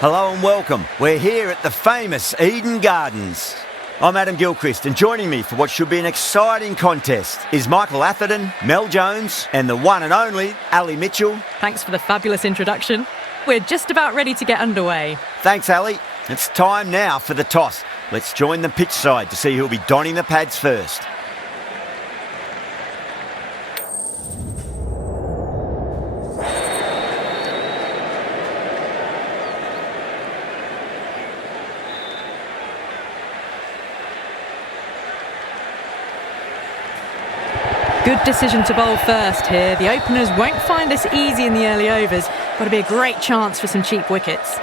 Hello and welcome. We're here at the famous Eden Gardens. I'm Adam Gilchrist, and joining me for what should be an exciting contest is Michael Atherton, Mel Jones, and the one and only Ali Mitchell. Thanks for the fabulous introduction. We're just about ready to get underway. Thanks, Ali. It's time now for the toss. Let's join the pitch side to see who'll be donning the pads first. Good decision to bowl first here. The openers won't find this easy in the early overs. Got to be a great chance for some cheap wickets.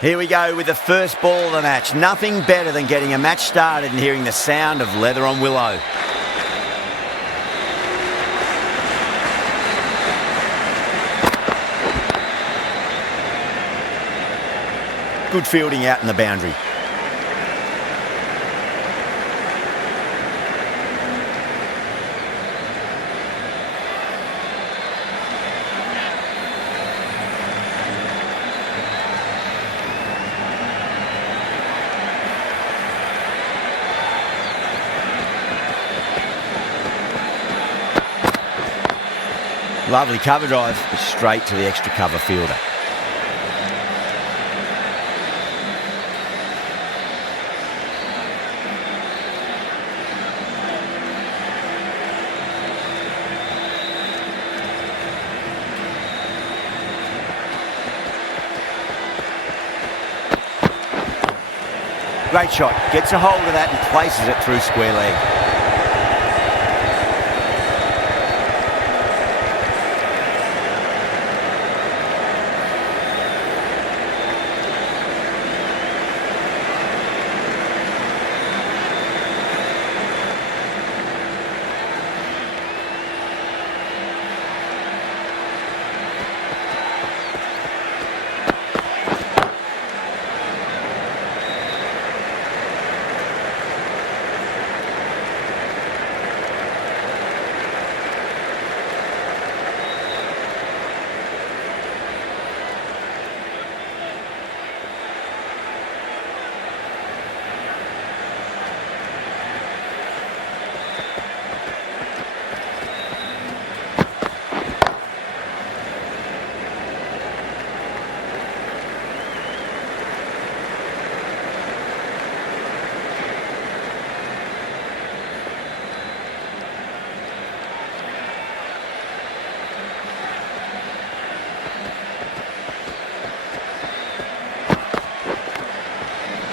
Here we go with the first ball of the match. Nothing better than getting a match started and hearing the sound of leather on willow. Good fielding out in the boundary. Lovely cover drive, straight to the extra cover fielder. Great shot, gets a hold of that and places it through square leg.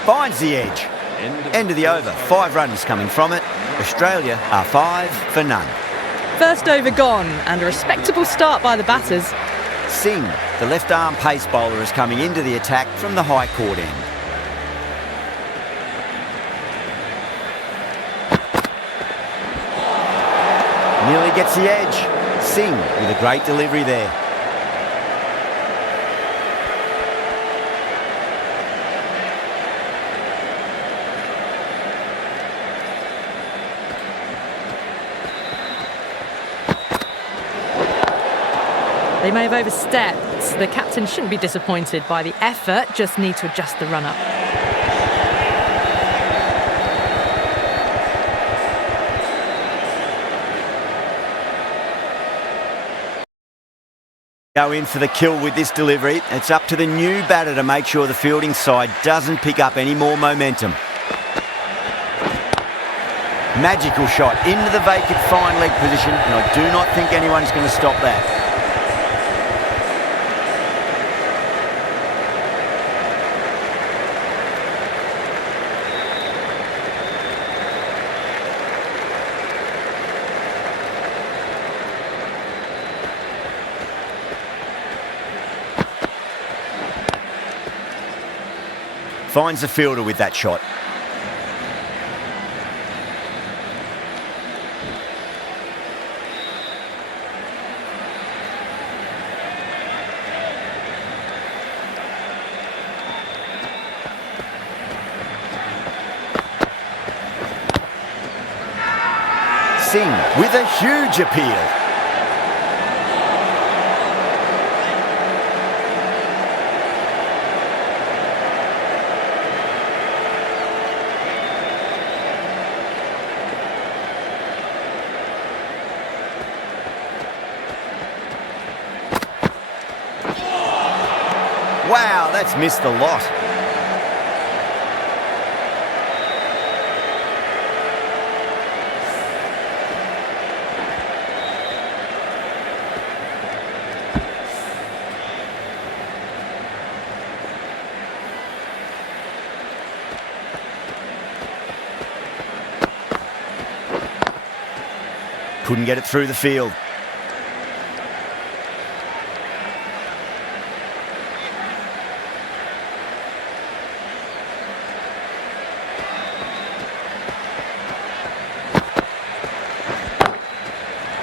Finds the edge. End of the over. 5 runs coming from it. Australia are 5 for none. First over gone, and a respectable start by the batters. Singh, the left-arm pace bowler, is coming into the attack from the high court end. Nearly gets the edge. Singh with a great delivery there. They may have overstepped. The captain shouldn't be disappointed by the effort, just need to adjust the run-up. Go in for the kill with this delivery. It's up to the new batter to make sure the fielding side doesn't pick up any more momentum. Magical shot into the vacant fine leg position, and I do not think anyone's going to stop that. Finds the fielder with that shot. Singh with a huge appeal. Wow, that's missed a lot. Couldn't get it through the field.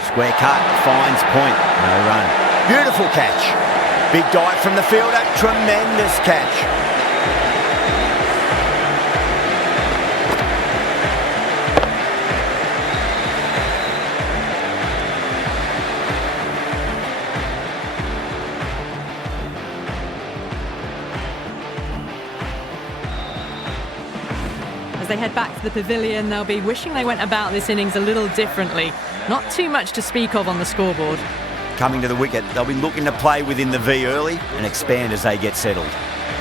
Square cut, finds point, no run. Beautiful catch. Big dive from the fielder, tremendous catch. As they head back to the pavilion, they'll be wishing they went about this innings a little differently. Not too much to speak of on the scoreboard. Coming to the wicket, they'll be looking to play within the V early and expand as they get settled.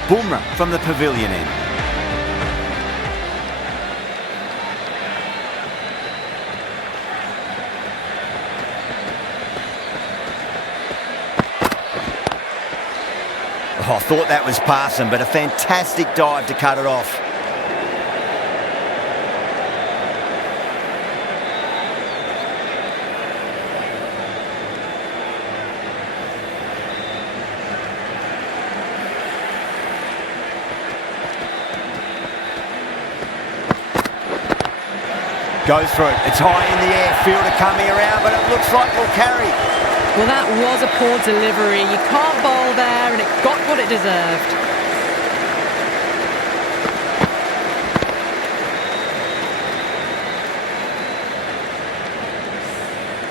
Bumrah from the pavilion end. Oh, I thought that was passing, but a fantastic dive to cut it off. Goes through it. It's high in the air. Fielder coming around, but it looks like we'll carry. Well, that was a poor delivery. You can't bowl there, and it got what it deserved.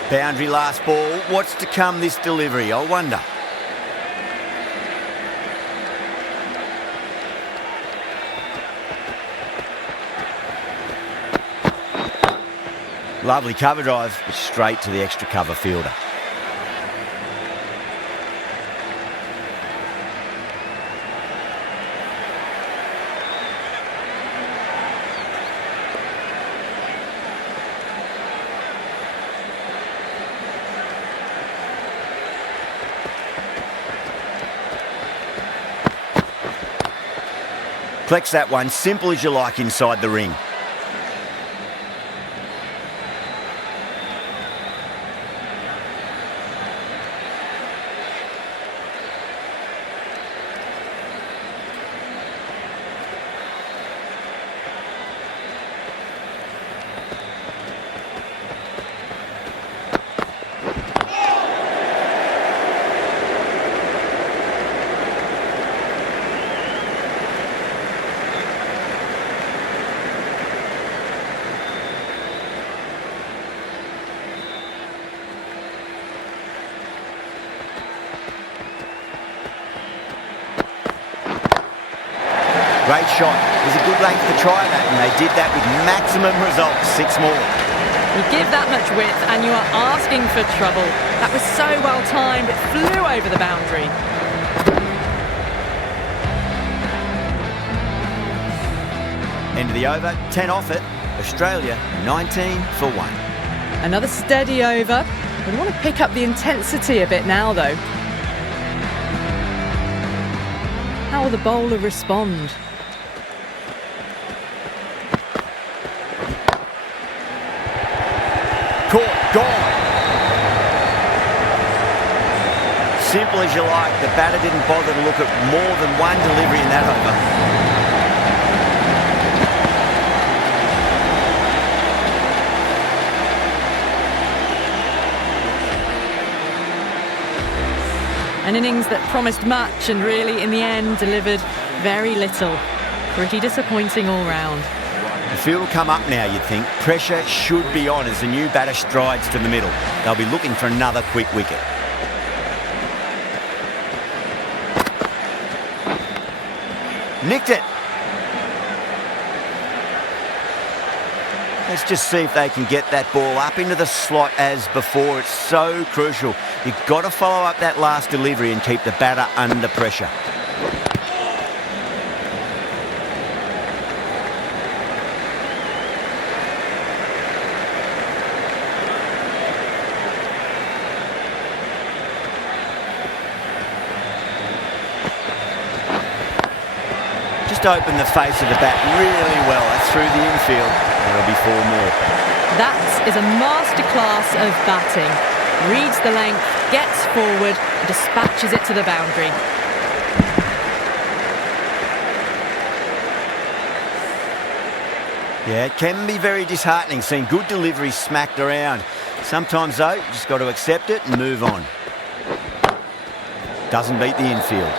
Boundary last ball. What's to come this delivery, I wonder. Lovely cover drive, but straight to the extra cover fielder. Flex that one, simple as you like inside the ring. Great shot. It was a good length to try that, and they did that with maximum results. 6 more. You give that much width and you are asking for trouble. That was so well timed, it flew over the boundary. End of the over, 10 off it. Australia 19 for 1. Another steady over. We want to pick up the intensity a bit now, though. How will the bowler respond? Caught, gone. Simple as you like. The batter didn't bother to look at more than one delivery in that over. An innings that promised much and really, in the end, delivered very little. Pretty disappointing all round. The field will come up now, you'd think. Pressure should be on as the new batter strides to the middle. They'll be looking for another quick wicket. Nicked it. Let's just see if they can get that ball up into the slot as before. It's so crucial. You've got to follow up that last delivery and keep the batter under pressure. Just opened the face of the bat really well. That's through the infield. There'll be 4 more. That is a masterclass of batting. Reads the length, gets forward, and dispatches it to the boundary. Yeah, it can be very disheartening seeing good deliveries smacked around. Sometimes, though, you just got to accept it and move on. Doesn't beat the infield.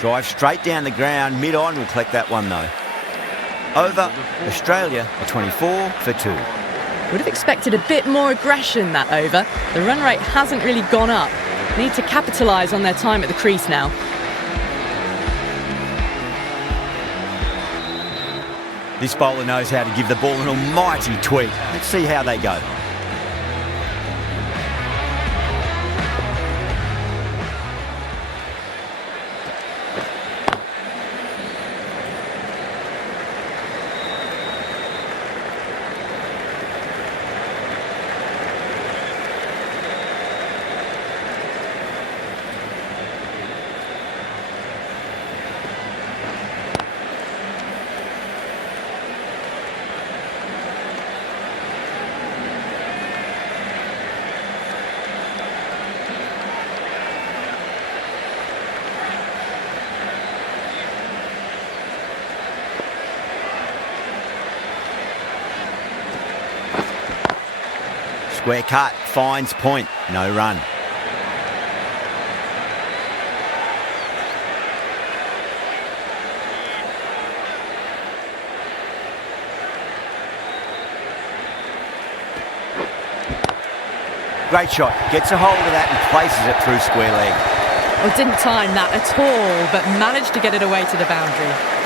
Drive straight down the ground, mid-on, will collect that one though. Over, Australia are 24 for 2. Would have expected a bit more aggression that over. The run rate hasn't really gone up. Need to capitalise on their time at the crease now. This bowler knows how to give the ball an almighty tweak. Let's see how they go. Square cut, finds point, no run. Great shot, gets a hold of that and places it through square leg. Well, didn't time that at all, but managed to get it away to the boundary.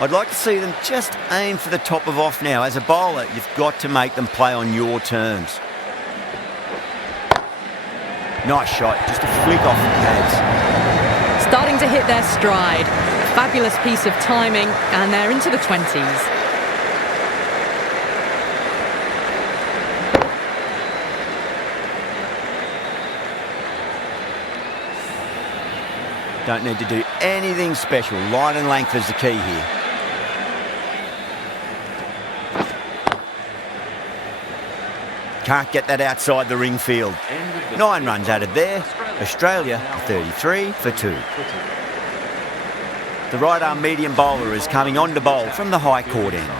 I'd like to see them just aim for the top of off now. As a bowler, you've got to make them play on your terms. Nice shot, just a flick off the pads. Starting to hit their stride. Fabulous piece of timing, and they're into the 20s. Don't need to do anything special. Line and length is the key here. Can't get that outside the ring field. 9 runs added there. Australia 33 for 2. The right arm medium bowler is coming on to bowl from the high court end.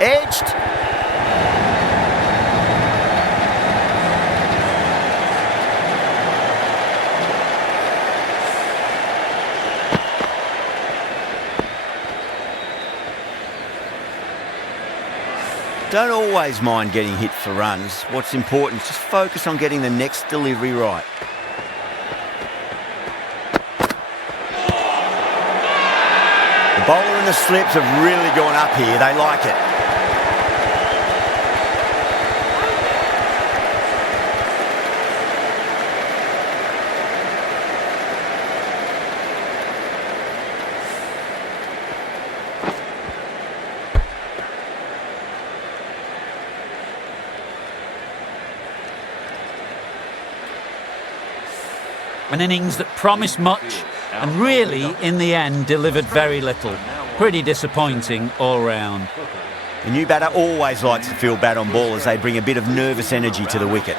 Edged. Don't always mind getting hit for runs. What's important is just focus on getting the next delivery right. The bowler and the slips have really gone up here. They like it. An innings that promised much and really, in the end, delivered very little. Pretty disappointing all round. The new batter always likes to feel bat on ball as they bring a bit of nervous energy to the wicket.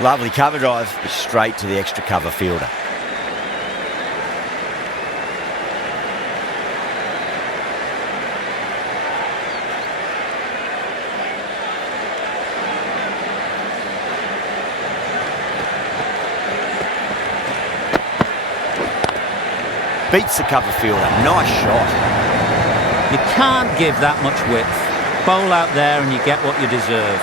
Lovely cover drive, straight to the extra cover fielder. Beats the cover fielder, nice shot. You can't give that much width. Bowl out there and you get what you deserve.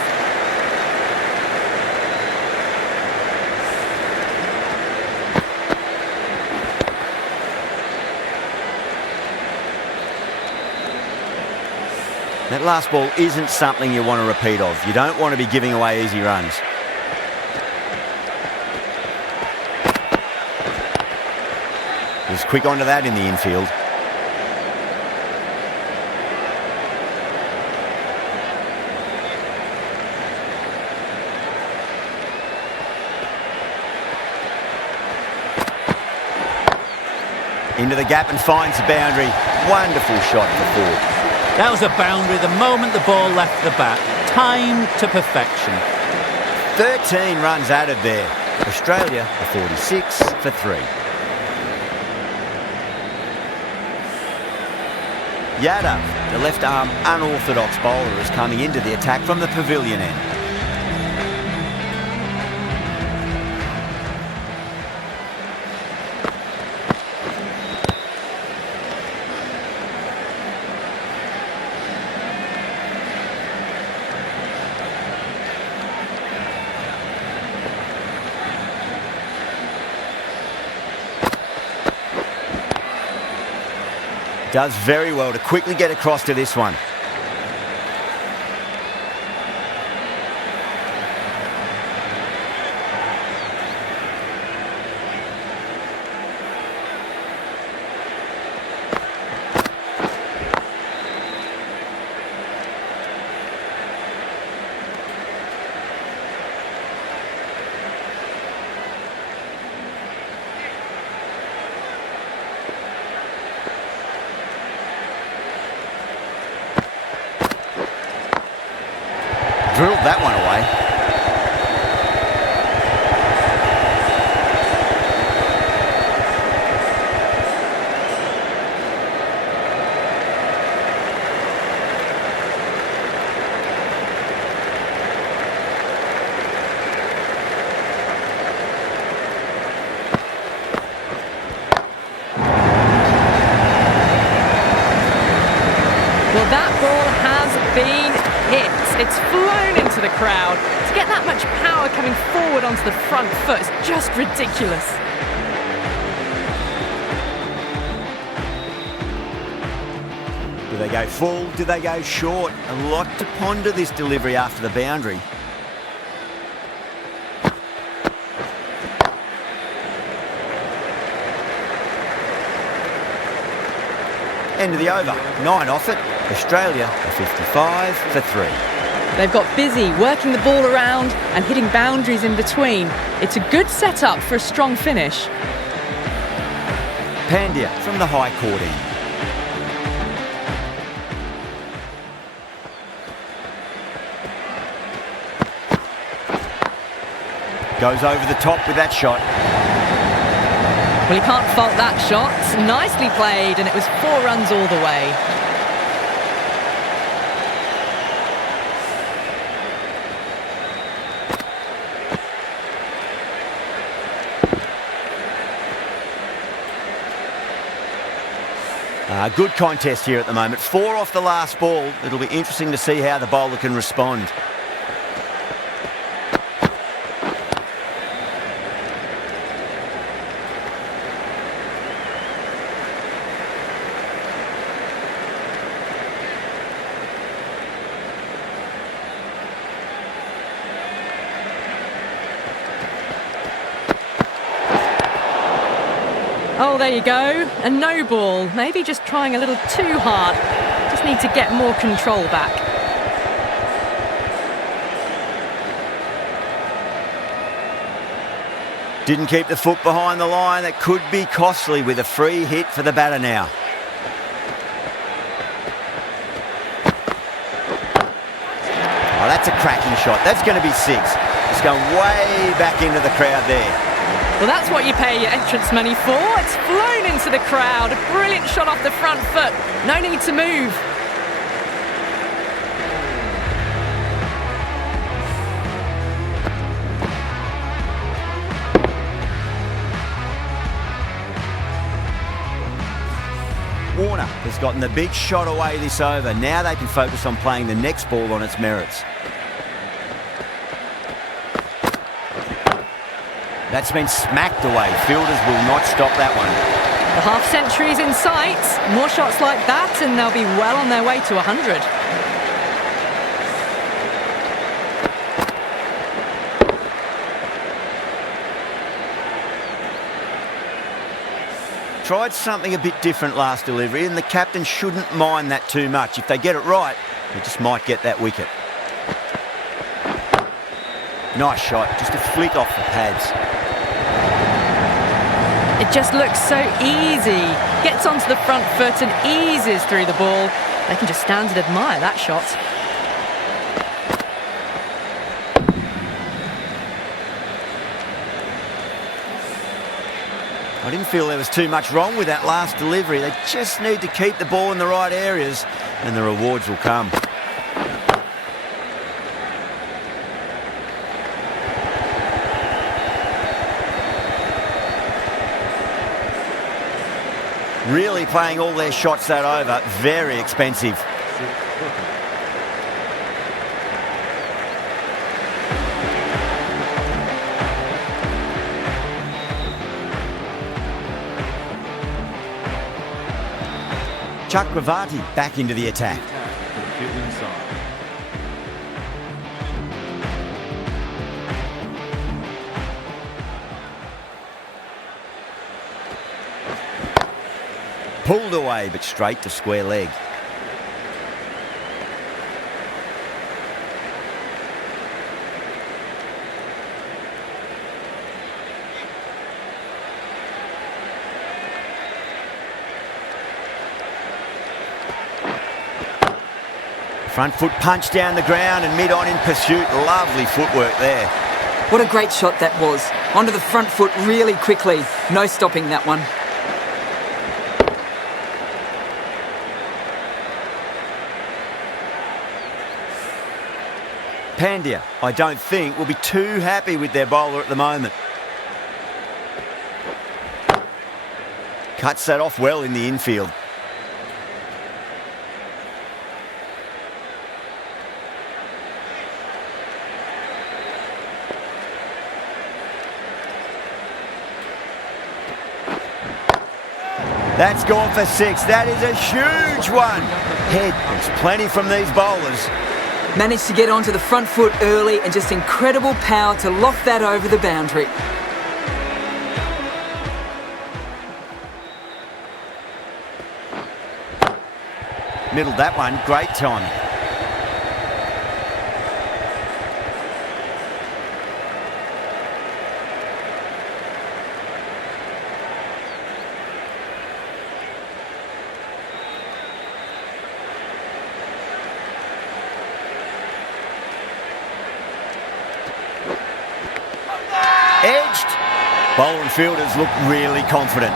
That last ball isn't something you want to repeat of. You don't want to be giving away easy runs. He was quick onto that in the infield. Into the gap and finds the boundary. Wonderful shot for four. That was a boundary the moment the ball left the bat. Timed to perfection. 13 runs added there. Australia are 46 for 3. Yadav, the left-arm unorthodox bowler, is coming into the attack from the pavilion end. Does very well to quickly get across to this one. Drilled that one away. Well, that ball has been hit. It's flown into the crowd. To get that much power coming forward onto the front foot is just ridiculous. Do they go full? Do they go short? A lot to ponder this delivery after the boundary. End of the over. 9 off it. Australia are 55 for 3. They've got busy working the ball around and hitting boundaries in between. It's a good setup for a strong finish. Pandya from the high court end. Goes over the top with that shot. Well, you can't fault that shot. Nicely played, and it was 4 runs all the way. Good contest here at the moment. 4 off the last ball. It'll be interesting to see how the bowler can respond. Oh, there you go. A no ball. Maybe just trying a little too hard. Just need to get more control back. Didn't keep the foot behind the line. That could be costly with a free hit for the batter now. Oh, that's a cracking shot. That's going to be 6. It's going way back into the crowd there. Well, that's what you pay your entrance money for. It's flown into the crowd. A brilliant shot off the front foot. No need to move. Warner has gotten the big shot away this over. Now they can focus on playing the next ball on its merits. That's been smacked away. Fielders will not stop that one. The half-century is in sight. More shots like that and they'll be well on their way to 100. Tried something a bit different last delivery, and the captain shouldn't mind that too much. If they get it right, they just might get that wicket. Nice shot, just a flick off the pads. It just looks so easy. Gets onto the front foot and eases through the ball. They can just stand and admire that shot. I didn't feel there was too much wrong with that last delivery. They just need to keep the ball in the right areas and the rewards will come. Really playing all their shots that over. Very expensive. Chakravarti back into the attack. Pulled away, but straight to square leg. Front foot punch down the ground and mid-on in pursuit. Lovely footwork there. What a great shot that was. Onto the front foot really quickly. No stopping that one. Pandya, I don't think, will be too happy with their bowler at the moment. Cuts that off well in the infield. That's gone for 6. That is a huge one. Head, there's plenty from these bowlers. Managed to get onto the front foot early and just incredible power to loft that over the boundary. Middled that one, great timing. Edged. Bowler and fielders look really confident.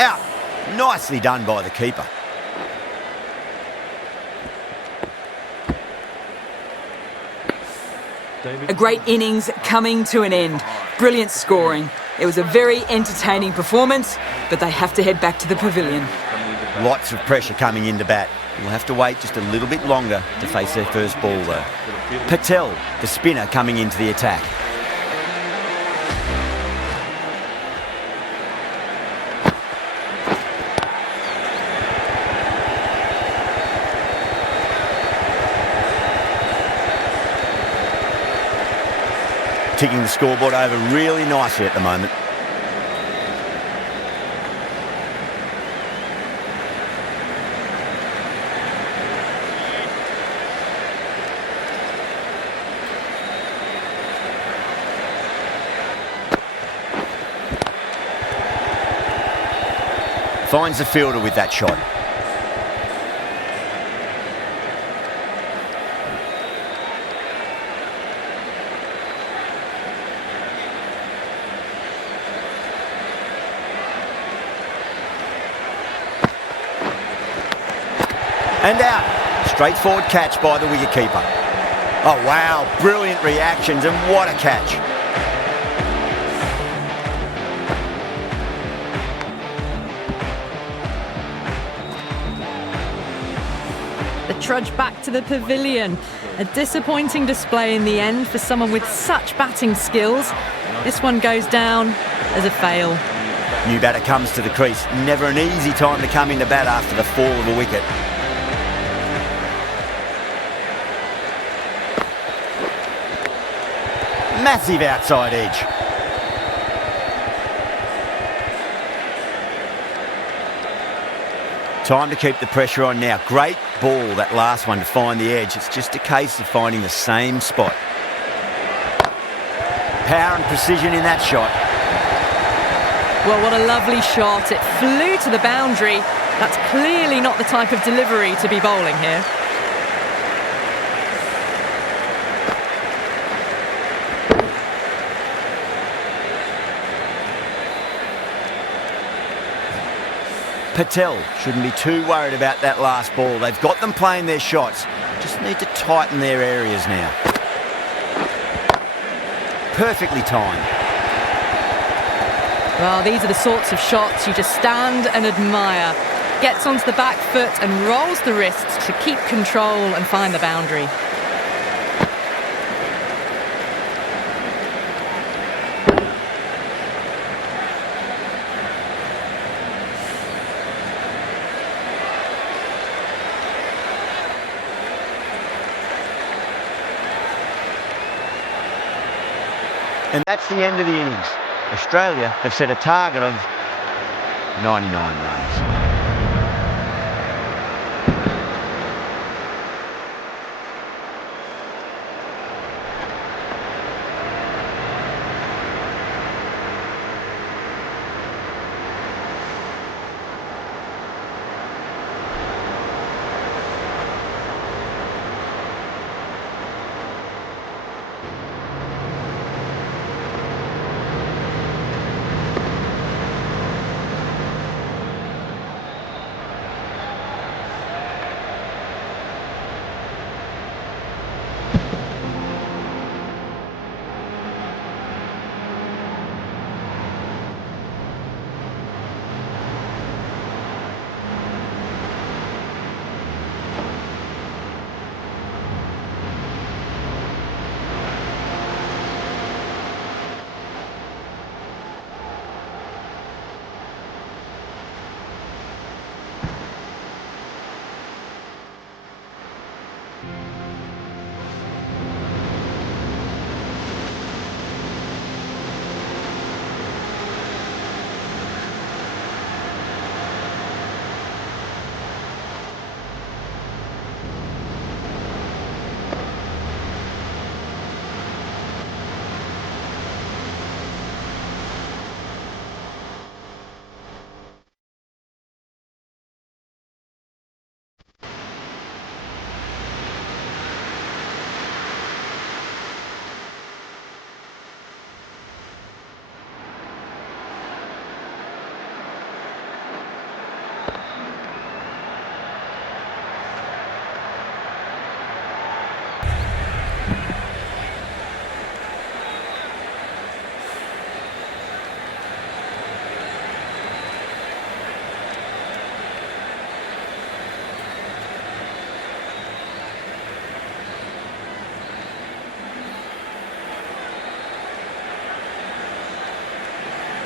Out. Nicely done by the keeper. A great innings coming to an end. Brilliant scoring. It was a very entertaining performance, but they have to head back to the pavilion. Lots of pressure coming into bat. We'll have to wait just a little bit longer to face their first ball though. Patel, the spinner, coming into the attack. ticking the scoreboard over really nicely at the moment. Finds the fielder with that shot. And out. Straightforward catch by the wicketkeeper. Oh wow, brilliant reactions and what a catch. The trudge back to the pavilion. A disappointing display in the end for someone with such batting skills. This one goes down as a fail. New batter comes to the crease. Never an easy time to come into bat after the fall of a wicket. Massive outside edge. Time to keep the pressure on now. Great ball, that last one, to find the edge. It's just a case of finding the same spot. Power and precision in that shot. Well, what a lovely shot. It flew to the boundary. That's clearly not the type of delivery to be bowling here. Patel shouldn't be too worried about that last ball. They've got them playing their shots. Just need to tighten their areas now. Perfectly timed. Well, these are the sorts of shots you just stand and admire. Gets onto the back foot and rolls the wrists to keep control and find the boundary. And that's the end of the innings. Australia have set a target of 99 runs.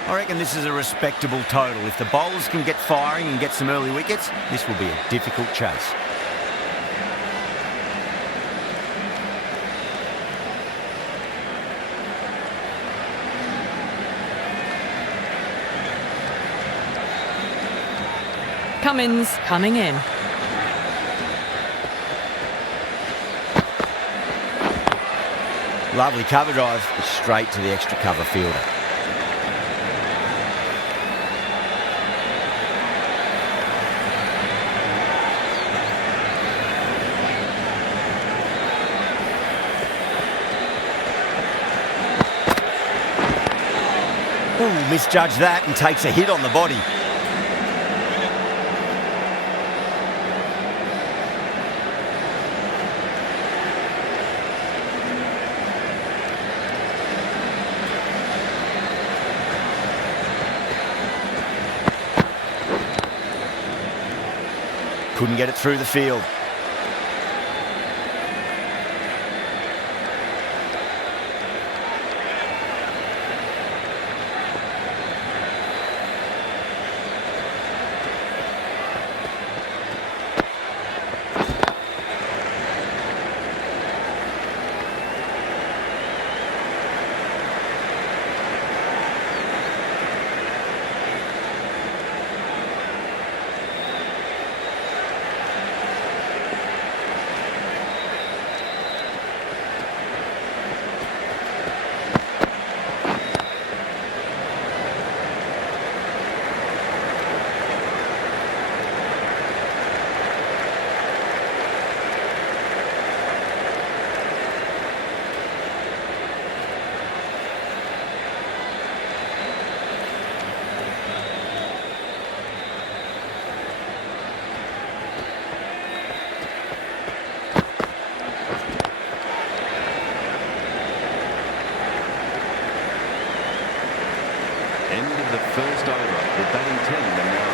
I reckon this is a respectable total. If the bowlers can get firing and get some early wickets, this will be a difficult chase. Cummins coming in. Lovely cover drive, straight to the extra cover fielder. Ooh, misjudged that and takes a hit on the body. Couldn't get it through the field.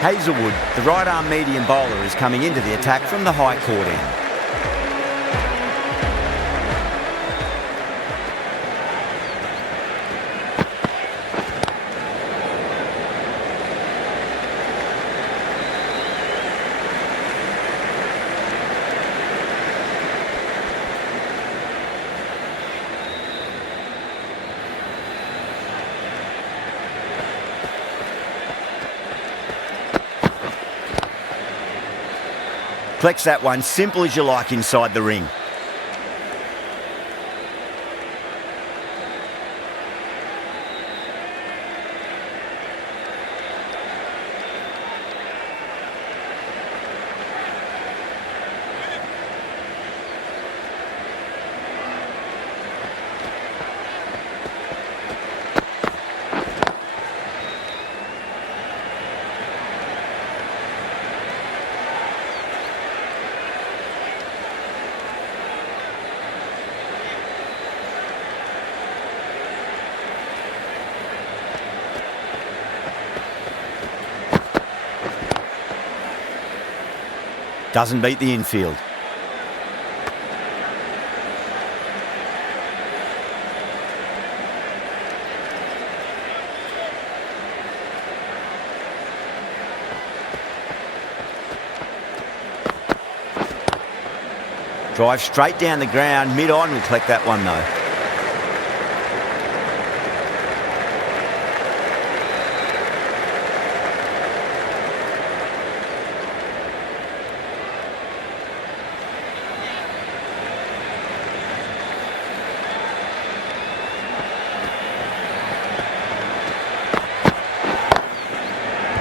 Hazelwood, the right-arm medium bowler, is coming into the attack from the high court end. Flex that one, simple as you like inside the ring. Doesn't beat the infield. Drive straight down the ground, mid-on, will collect that one though.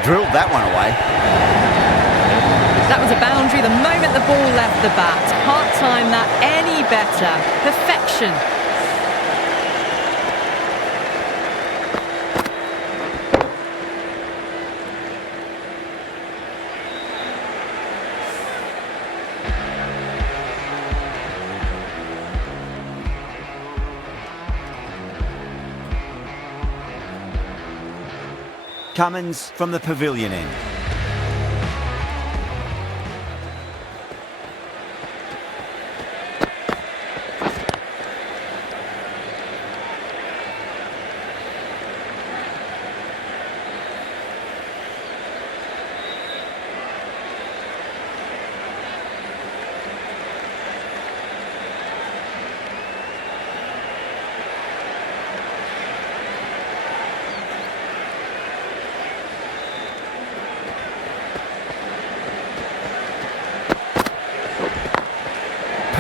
Drilled that one away. That was a boundary the moment the ball left the bat. Can't time that any better. Perfection. Cummins from the pavilion end.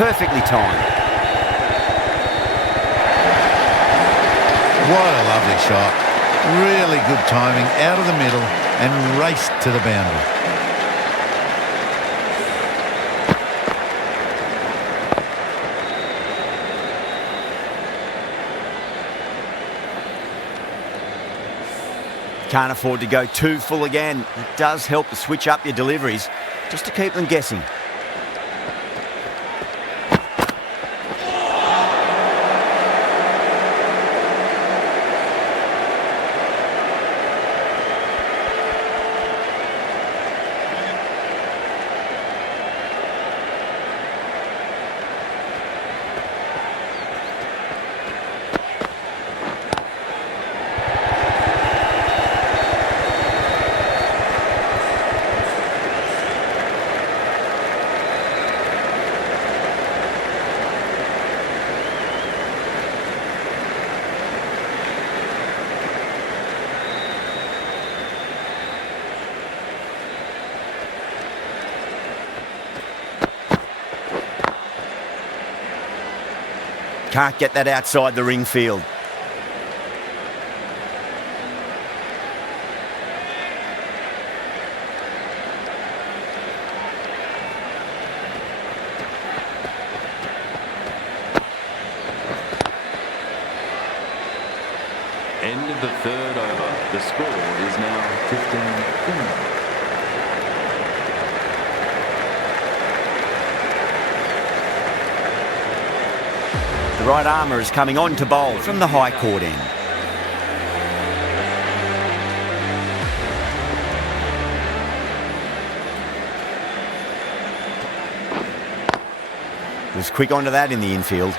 perfectly timed. What a lovely shot. Really good timing out of the middle and raced to the boundary. Can't afford to go too full again. It does help to switch up your deliveries just to keep them guessing. Can't get that outside the ring field. End of the third over. The score is now 15-4. The right armour is coming on to bowl from the high court end. Was quick onto that in the infield.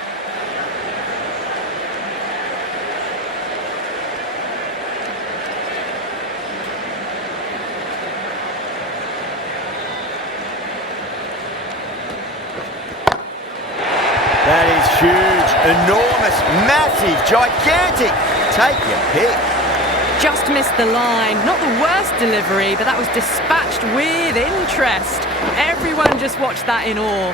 That is huge, enormous, massive, gigantic. Take your pick. Just missed the line. Not the worst delivery, but that was dispatched with interest. Everyone just watched that in awe.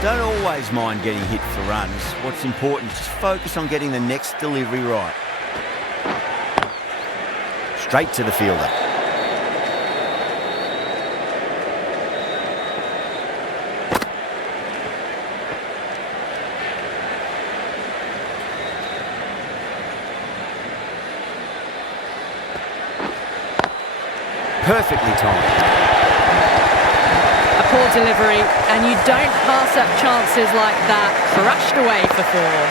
Don't always mind getting hit for runs. What's important is just focus on getting the next delivery right. Straight to the fielder. Perfectly timed. A poor delivery, and you don't pass up chances like that. Crushed away for four.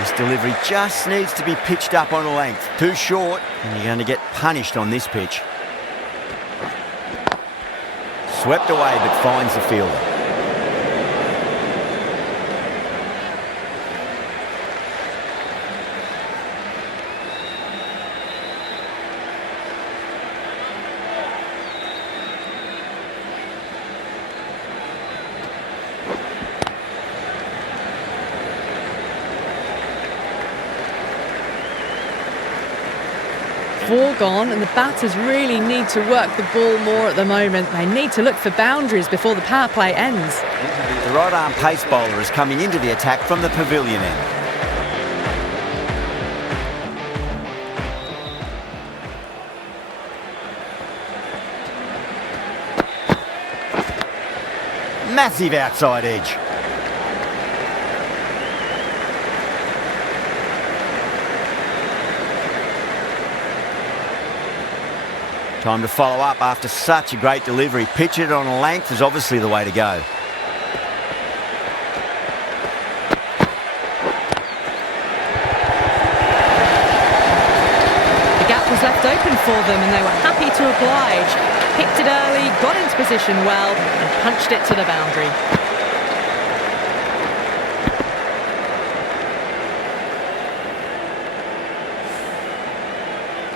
This delivery just needs to be pitched up on a length. Too short, and you're going to get punished on this pitch. Swept away, but finds the fielder. Four gone, and the batters really need to work the ball more at the moment. They need to look for boundaries before the power play ends. The right arm pace bowler is coming into the attack from the pavilion end. Massive outside edge. Time to follow up after such a great delivery. Pitch it on a length is obviously the way to go. The gap was left open for them, and they were happy to oblige. Picked it early, got into position well, and punched it to the boundary.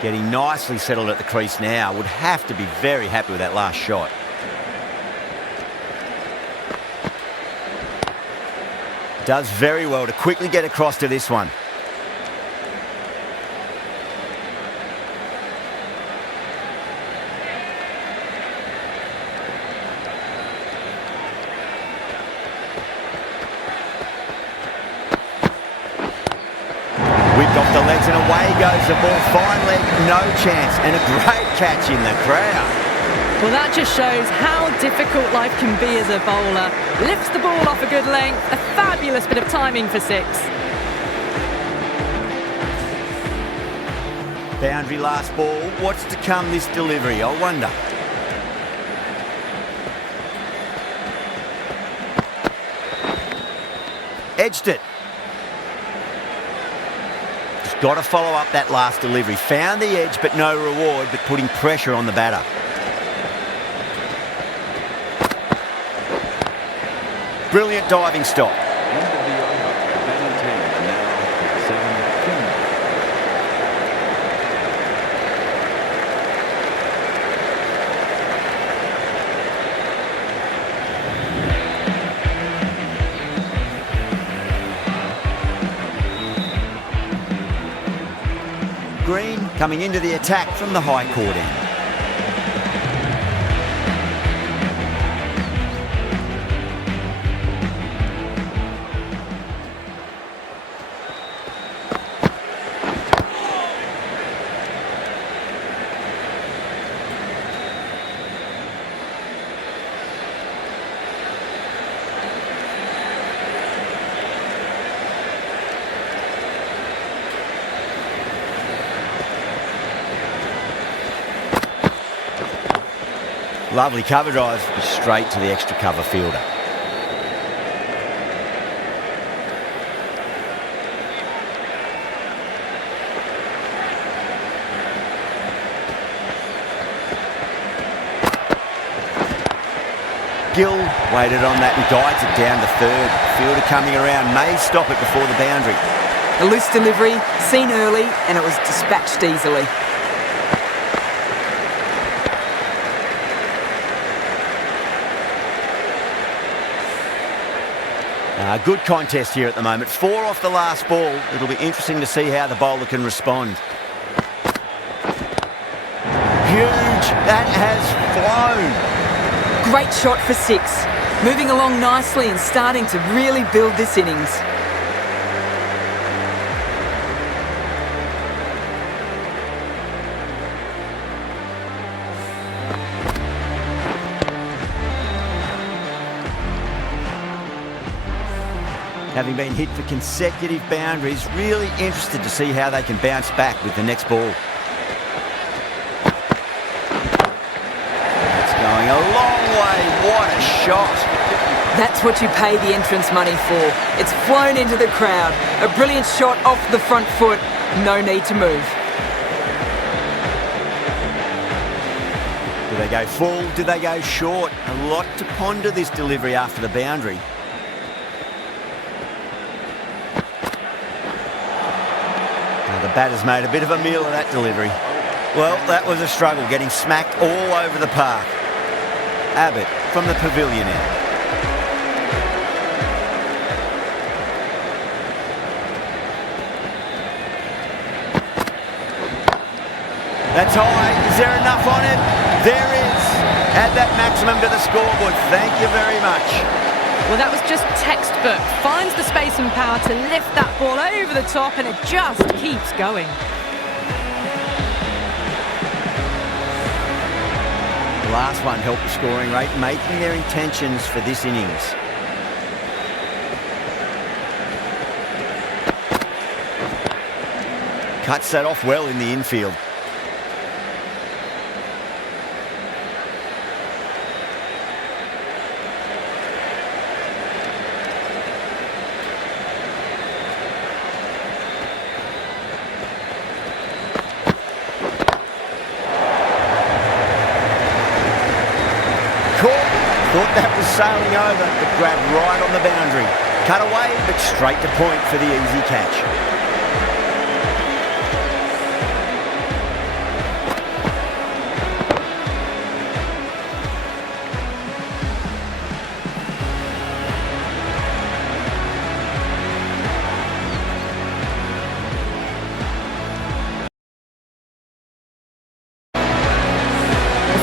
Getting nicely settled at the crease now. Would have to be very happy with that last shot. Does very well to quickly get across to this one. and away goes the ball. Fine leg, no chance, and a great catch in the crowd. Well, that just shows how difficult life can be as a bowler. Lifts the ball off a good length, a fabulous bit of timing for 6. Boundary last ball. What's to come this delivery, I wonder? Edged it. Just got to follow up that last delivery. Found the edge, but no reward, but putting pressure on the batter. Brilliant diving stop. End of the over. The batting team are now 7 clean. Green coming into the attack from the high court end. Lovely cover drive, straight to the extra cover fielder. Gill waited on that and guides it down to third. Fielder coming around, may stop it before the boundary. A loose delivery, seen early, and it was dispatched easily. Good contest here at the moment. 4 off the last ball. It'll be interesting to see how the bowler can respond. Huge. That has flown. Great shot for 6. Moving along nicely and starting to really build this innings. Having been hit for consecutive boundaries, really interested to see how they can bounce back with the next ball. It's going a long way. What a shot. That's what you pay the entrance money for. It's flown into the crowd. A brilliant shot off the front foot. No need to move. Do they go full? Do they go short? A lot to ponder this delivery after the boundary. The batter's made a bit of a meal of that delivery. Well, that was a struggle, getting smacked all over the park. Abbott from the pavilion end. That's high. Is there enough on it? There is. Add that maximum to the scoreboard. Thank you very much. Well, that was just textbook. Finds the space and power to lift that ball over the top, and it just keeps going. The last one helped the scoring rate, making their intentions for this innings. Cuts that off well in the infield. Thought that was sailing over, but grabbed right on the boundary. Cut away, but straight to point for the easy catch.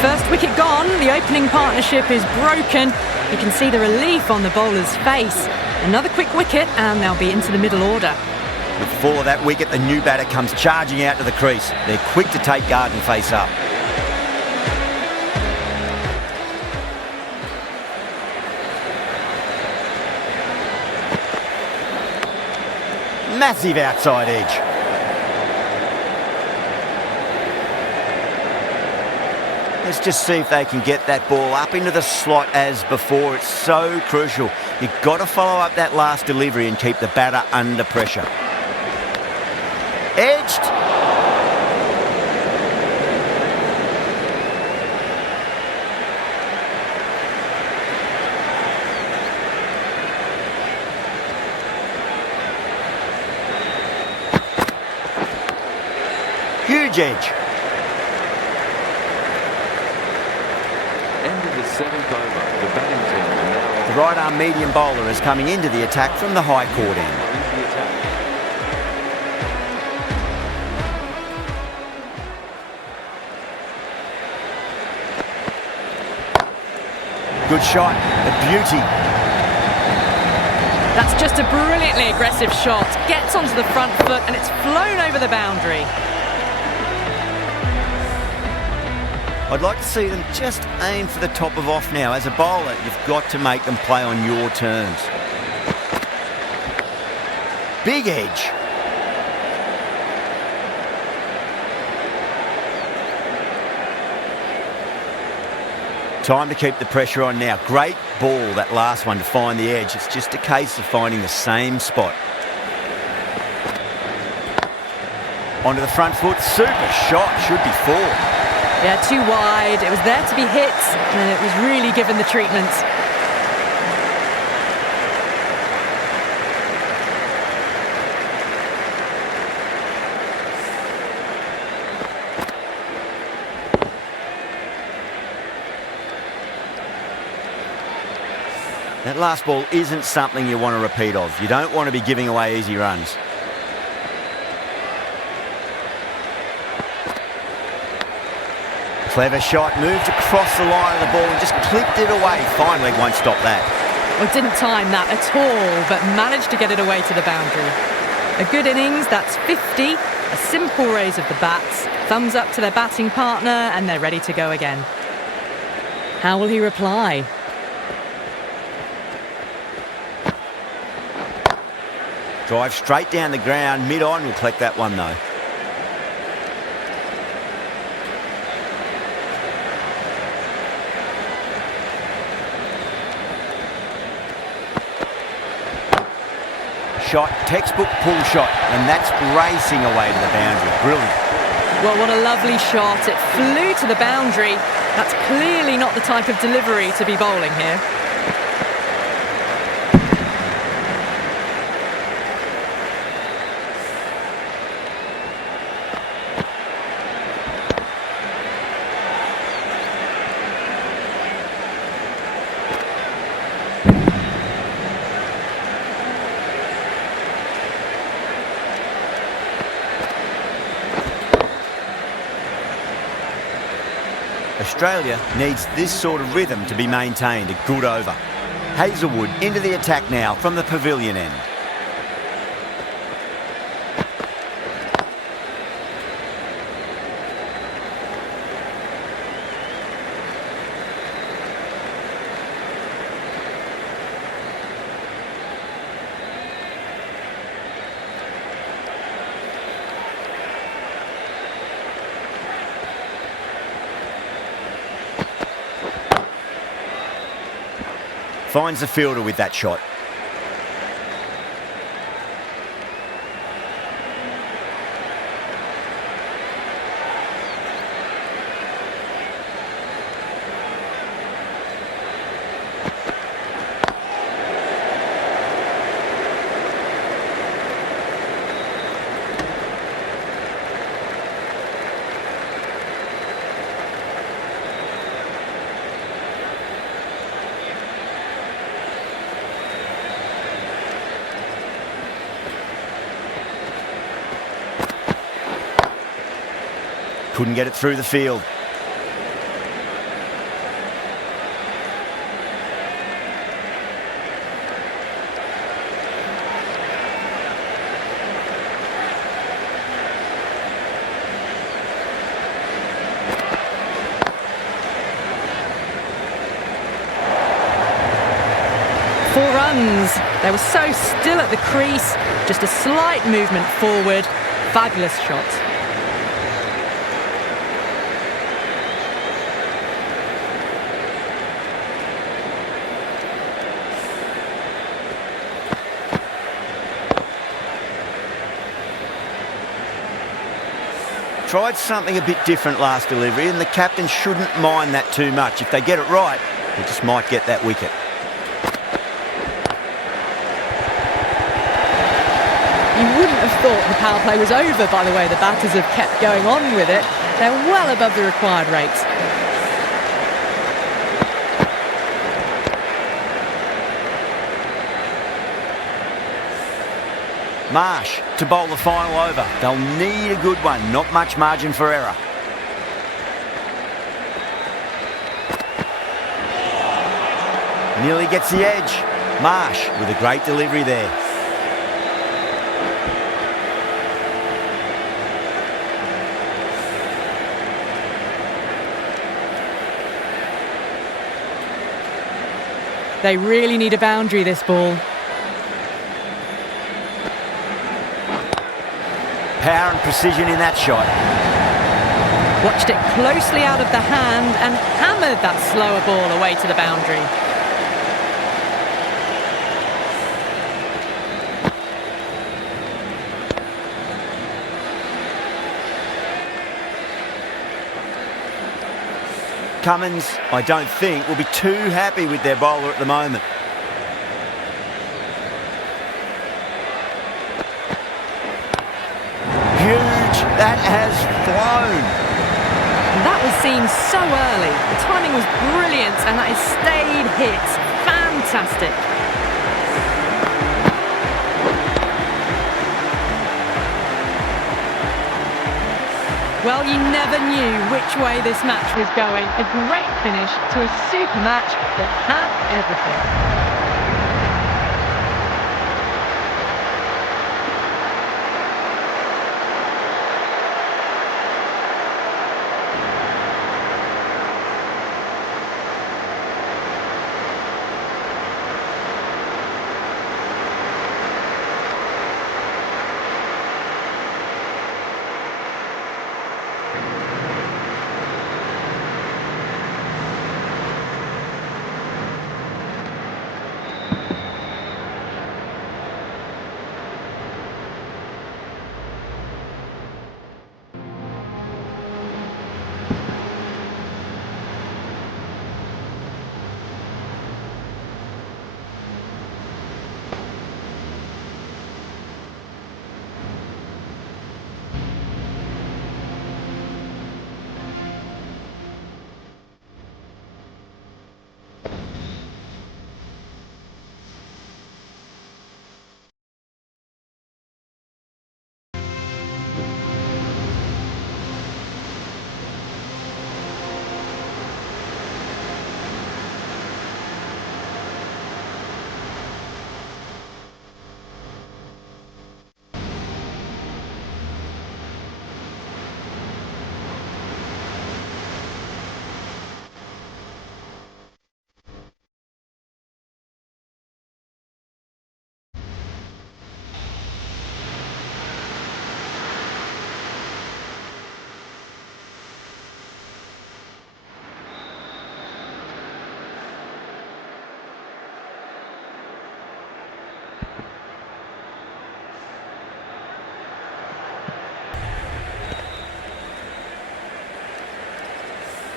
First wicket gone, the opening partnership is broken. You can see the relief on the bowler's face. Another quick wicket and they'll be into the middle order. With the fall of that wicket, the new batter comes charging out to the crease. They're quick to take Garden face up. Massive outside edge. Let's just see if they can get that ball up into the slot as before. It's so crucial. You've got to follow up that last delivery and keep the batter under pressure. Edged. Huge edge. End of the 7th over. The batting team are now The right arm medium bowler is coming into the attack from the high court end. into the attack. Good shot, a beauty. That's just a brilliantly aggressive shot. Gets onto the front foot and it's flown over the boundary. I'd like to see them just aim for the top of off now. As a bowler, you've got to make them play on your terms. Big edge. Time to keep the pressure on now. Great ball, that last one, to find the edge. It's just a case of finding the same spot. Onto the front foot. Super shot. Should be 4. Yeah, too wide. It was there to be hit and it was really given the treatment. That last ball isn't something you want to repeat of. You don't want to be giving away easy runs. Clever shot, moved across the line of the ball and just clipped it away. Fine leg won't stop that. Well, didn't time that at all, but managed to get it away to the boundary. A good innings, that's 50. A simple raise of the bats. Thumbs up to their batting partner and they're ready to go again. How will he reply? Drive straight down the ground, mid-on, will collect that one though. Shot, textbook pull shot, and that's racing away to the boundary. Brilliant. Well, what a lovely shot. It flew to the boundary. That's clearly not the type of delivery to be bowling here. Australia needs this sort of rhythm to be maintained. A good over. Hazelwood into the attack now from the pavilion end. Finds the fielder with that shot. Couldn't get it through the field. runs. They were so still at the crease, just a slight movement forward. Fabulous shot. Tried something a bit different last delivery, and the captain shouldn't mind that too much. If they get it right, they just might get that wicket. You wouldn't have thought the power play was over by the way the batters have kept going on with it. They're well above the required rates. Marsh to bowl the final over. They'll need a good one, not much margin for error. Nearly gets the edge. Marsh with a great delivery there. They really need a boundary, this ball. Power and precision in that shot. Watched it closely out of the hand and hammered that slower ball away to the boundary. Cummins, I don't think, will be too happy with their bowler at the moment. Huge. That has flown. That was seen so early. The timing was brilliant and that has stayed hit. Fantastic. Well, you never knew which way this match was going. A great finish to a super match that had everything.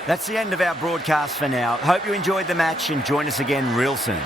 That's the end of our broadcast for now. Hope you enjoyed the match and join us again real soon.